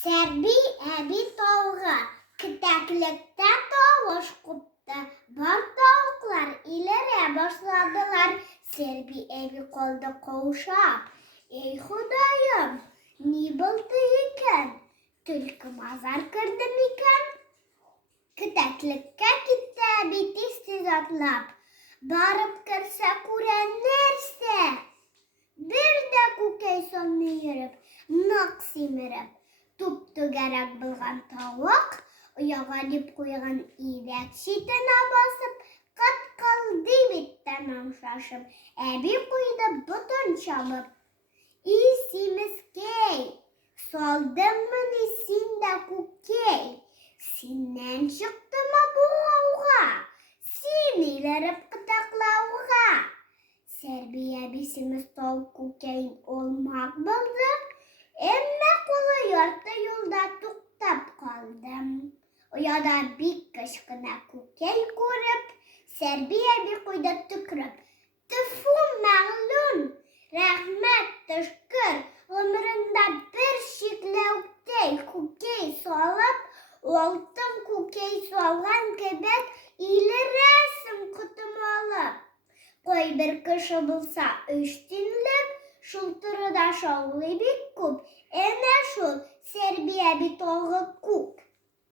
Сәрби әби тауға, кітәклікті тавыш қопты. Бар тауықлар илере башладылар. Сәрби әби қолды қаушап. Ей Құдайым, не болды екен? Түлкі мазар кірді мекен? Кітәклікке кетті әби тез атлап. Барып кірсе көрен нәрсе? Bir de көкей соңны йөреп, нақ семіріп. Туп-түгәрәк булган тауық, ояға дип қойған ирек шитенә басып, кат-калды биттән аңшашып, әби куйды ботын чабып. И симескәй, салдыңмыни син дә күкәй? Синнән чыктымы бу ауга? Син илереп кытаклауга? Сәрби әби семіз тау күкәйін олмак булды. Әммә қолы ярты юлда туктап қалды. Ояда бик кішкенә күкәй күреп, Сәрби әби куйды төкереп. Тфу, мәгълүм, рәхмәт, төшкер, гомерендә бер шикләүктәй күкәй салып, алтын күкәй салган кебек илерәсем котым алып. Кайбер кеше булса 3 тинлек, шул турыда шаулый бик күп. Әнә шул Сәрби әби тагы күк.